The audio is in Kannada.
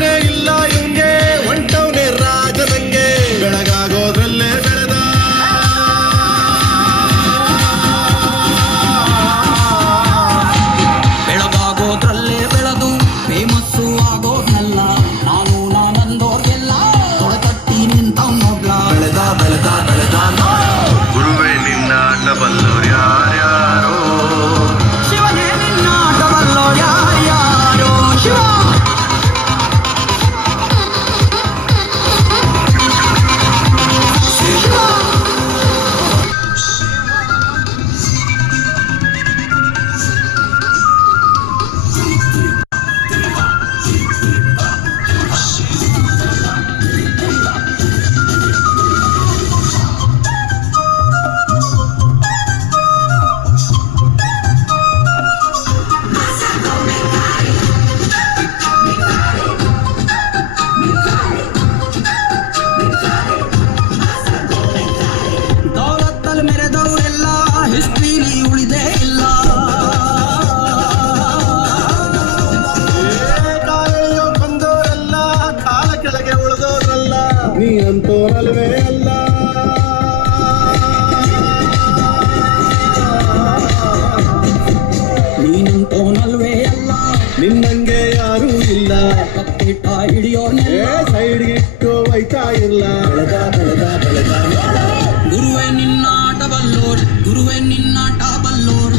ಕೊನೆ ಇಲ್ಲ ಇವಂಗೆ ಹೊಂಟವನೇ ರಾಜದಂಗೆ ಬೆಳಗಾಗೋದ್ರಲ್ಲೇ ಬೆಳೆದ ಬೆಳಗಾಗೋದ್ರಲ್ಲೇ ಬೆಳೆದು ಫೇಮಸ್ಸು ಆಗೋದ್ನಲ್ಲ ನಾನಂದೋರ್ಗೆಲ್ಲ ತೊಡೆತಟ್ಟಿ ನಿಂತ ನೋಡ್ಲ ಬೆಳೆದ ಬೆಳೆದ ಬೆಳೆದ ಗುರುವೇ ನಿನ್ನ ಆಟಬಲ್ಲೋರು ಯಾರ್ಯಾರೋ ಶಿವನೇ ನಿನ್ನ ಆಟವಲ್ಲೋ ಯಾರ್ಯಾರೋ ಶಿವ ದೌಲತ್ತಲ್ಲಿ ಮೆರೆದವರೆಲ್ಲ ಹಿಸ್ಟ್ರಿಲಿ ಉಳಿದೇ ಇಲ್ಲ ಕಾಲೆಳೆಯೋ ಬಂದವರೆಲ್ಲ ಕಾಲ ಕೆಳಗೆ ಉಳಿದವರಲ್ಲ ನೀ ಅಂತೋರಲ್ವೇ ಅಲ್ಲ ನೀನಂತೋನಲ್ವೇ ಅಲ್ಲ ನಿನ್ನಂಗೆ ಯಾರೂ ಇಲ್ಲ ಕತ್ತಿಟ್ಟ ಹಿಡಿಯೋರ್ನೆಲ್ಲ ಸೈಡ್ಗೆ ಇಟ್ಟು ಒಯ್ತಾ ಇಲ್ಲ ಬೆಳೆದ ಬೆಳೆದ ಬೆಳೆದ ಗುರುವೇ ನಿನ್ನಾಟ ಬಲ್ಲೋರ್ ಗುರುವೇ ನಿನ್ನಾಟ ಬಲ್ಲೋರ್